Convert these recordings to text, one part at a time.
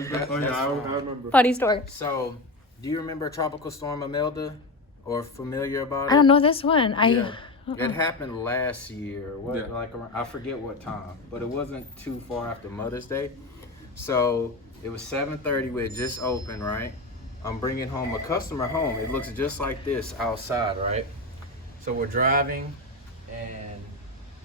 Oh yeah, I remember. Funny story. So, do you remember Tropical Storm Imelda, or familiar about it? I don't know this one. Yeah. It happened last year. Yeah. I forget what time, but it wasn't too far after Mother's Day. So it was 7:30. We had just opened, right? I'm bringing home a customer home. It looks just like this outside, right? So we're driving, and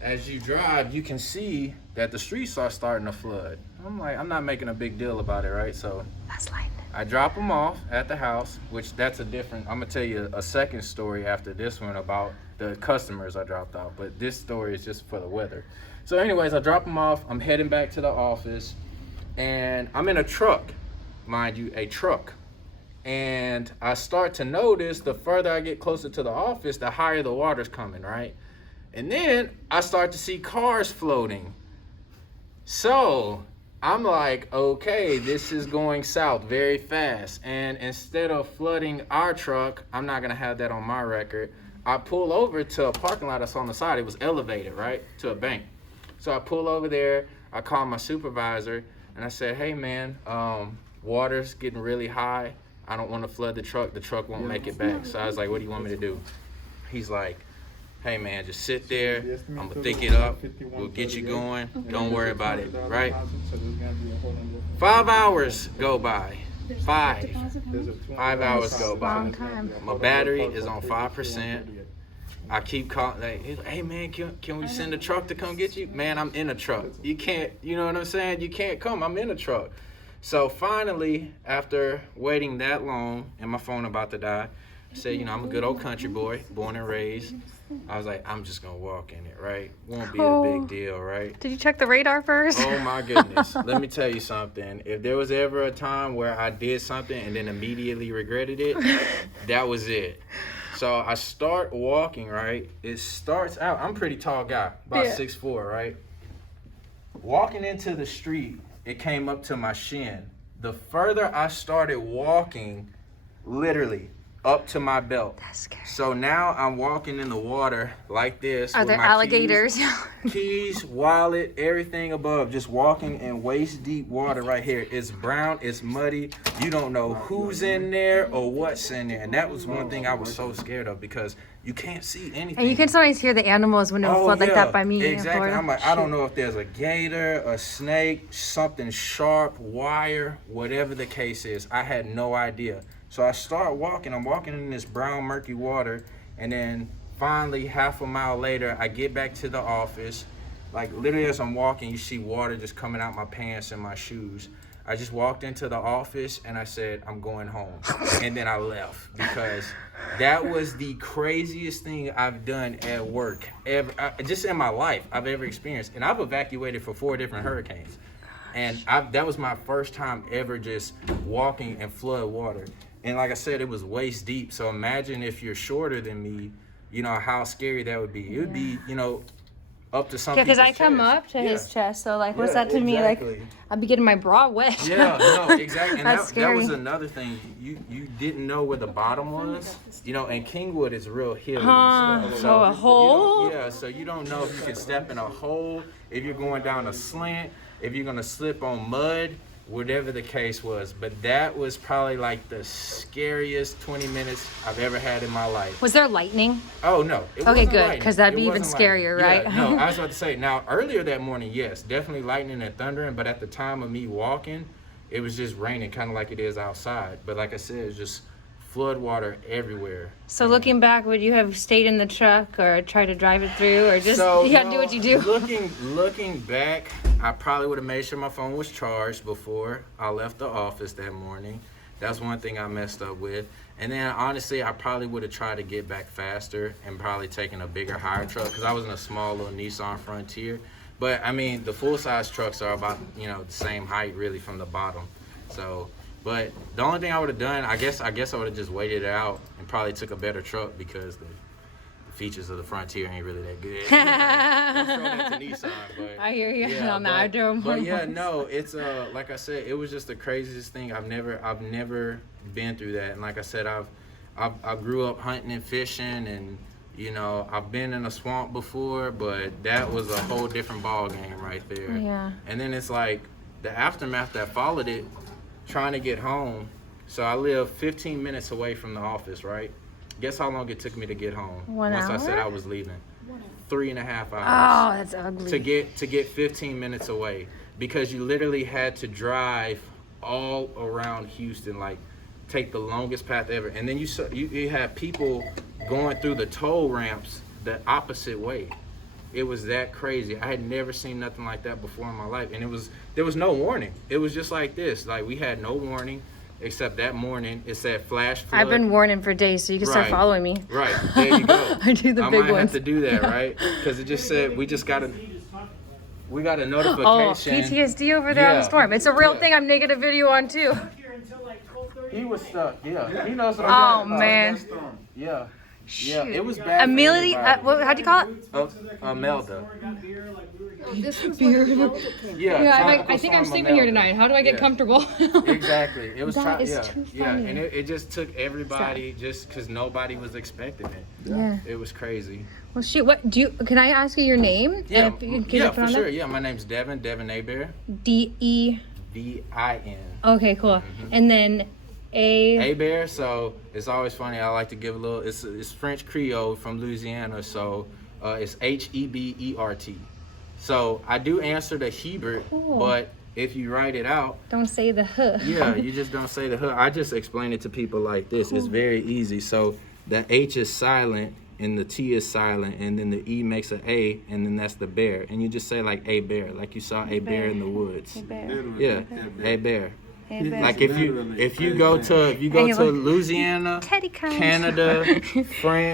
as you drive, you can see that the streets are starting to flood. I'm like, I'm not making a big deal about it, right? So That's lightning. I drop them off at the house, which that's a different, I'm gonna tell you a second story after this one about the customers I dropped off, but this story is just for the weather. So anyways, I drop them off, I'm heading back to the office, and I'm in a truck, mind you, a truck. And I start to notice the further I get closer to the office, the higher the water's coming, right? And then I start to see cars floating. So I'm like, okay, this is going south very fast. And instead of flooding our truck, I'm not gonna have that on my record. I pull over to a parking lot that's on the side. It was elevated, right, to a bank. So I pull over there, I call my supervisor, and I said, hey man, water's getting really high. I don't wanna flood the truck won't make it back. So I was like, what do you want me to do? He's like, hey man, just sit there, I'm gonna think it up, we'll get you going, don't worry about it, right? 5 hours go by, 5 hours go by. Long time. My battery is on 5%. I keep calling, like, hey man, can we send a truck to come get you? Man, I'm in a truck. You can't, you know what I'm saying? You can't come, I'm in a truck. So finally, after waiting that long and my phone about to die, I said, you know, I'm a good old country boy, born and raised. I was like, I'm just gonna walk in it, right? Won't be a big deal, right? Did you check the radar first? Oh my goodness. Let me tell you something. If there was ever a time where I did something and then immediately regretted it, that was it. So I start walking, right? It starts out, I'm a pretty tall guy, about 6'4", right? Walking into the street, it came up to my shin. The further I started walking, literally up to my belt. That's scary. So now I'm walking in the water like this. Are with there my alligators? keys, wallet, everything above, just walking in waist deep water right here. It's brown, it's muddy. You don't know who's in there or what's in there. And that was one thing I was so scared of because you can't see anything. And you can sometimes hear the animals when it flood like that by me in Exactly. Florida. I'm like, I don't know if there's a gator, a snake, something sharp, wire, whatever the case is. I had no idea. So I start walking. I'm walking in this brown, murky water. And then finally, half a mile later, I get back to the office. Like literally as I'm walking, you see water just coming out my pants and my shoes. I just walked into the office and I said, I'm going home. And then I left because that was the craziest thing I've done at work ever, just in my life I've ever experienced. And I've evacuated for 4 different hurricanes. And that was my first time ever just walking in flood water. And like I said, it was waist deep. So imagine if you're shorter than me, you know, how scary that would be. It would be, you know, up to something. Yeah, because I come up to his chest, so like, what's that to me? Exactly. Like, I'd be getting my bra wet. Yeah, no, exactly. And That's that was scary. another thing. You didn't know where the bottom was. You know, and Kingwood is real hilly Huh. and stuff. So a hole? Yeah, so you don't know if you can step in a hole, if you're going down a slant, if you're gonna slip on mud, whatever the case was. But that was probably like the scariest 20 minutes I've ever had in my life. Was there lightning? Oh no. It Okay, wasn't good, lightning. 'cause that'd It be even wasn't lightning. scarier, right? Yeah, no, I was about to say, now earlier that morning, yes, definitely lightning and thundering, but at the time of me walking, it was just raining, kind of like it is outside. But like I said, it's just flood water everywhere. So looking back, would you have stayed in the truck or tried to drive it through, or just So, you gotta no, do what you do? Looking back, I probably would have made sure my phone was charged before I left the office that morning. That's one thing I messed up with. And then honestly, I probably would have tried to get back faster and probably taken a bigger, higher truck because I was in a small little Nissan Frontier. But I mean, the full-size trucks are about, you know, the same height really from the bottom. So, but the only thing I would have done, I guess I would have just waited it out and probably took a better truck because the features of the Frontier ain't really that good. Don't throw that to Nissan, but I hear you. yeah, on that. I drove but one yeah, once. no, it's like I said, it was just the craziest thing. I've never been through that, and like I said, I grew up hunting and fishing, and you know, I've been in a swamp before, but that was a whole different ball game right there. Yeah. And then it's like the aftermath that followed it. trying to get home. So I live 15 minutes away from the office, right? Guess how long it took me to get home 1 once I said hour? I was leaving? 3.5 Oh, hours that's ugly. to get 15 minutes away, because you literally had to drive all around Houston, like take the longest path ever. And then you have people going through the toll ramps the opposite way. It was that crazy. I had never seen nothing like that before in my life, and there was no warning. It was just like this. Like, we had no warning, except that morning it said flash flood. I've been warning for days, so you can start Right. following me. Right, there you go. I do the I big might ones. have to do that, right? Because it just said we got a Oh, notification. PTSD over there on the Yeah. storm. It's a real Yeah. thing. I'm making a video on too. Here until like 12:30. He was stuck. Yeah, he knows what Oh I'm talking man. about. Yeah, Shoot. it was bad. Amelia, how'd you call it? Imelda. This was Beer. when Imelda came. Yeah, Yeah, Tropical I think I'm Storm sleeping here Imelda. tonight. How do I get Yeah. comfortable? Exactly. It was That is yeah, too yeah, funny. and it just took everybody just because nobody was expecting it. Yeah. It was crazy. Well, shoot. What do you? Can I ask you your name? Yeah, If you can yeah, put for on sure. there? Yeah, my name's Devin Abear, DE. VIN. Okay, cool. Mm-hmm. And then Abear. So it's always funny. I like to give a little. It's French Creole from Louisiana. So it's HEBERT. So I do answer the Hebert, Cool. but if you write it out, Don't say the huh. yeah, you just don't say the hood. I just explain it to people like this. It's very easy. So the H is silent and the T is silent, and then the E makes an A, and then that's the bear. And you just say like a bear, like you saw a bear in the woods. Bear. Yeah, a bear. Hey, bear. Like if you go to Hey, look. Louisiana, Teddy comes. Canada, France.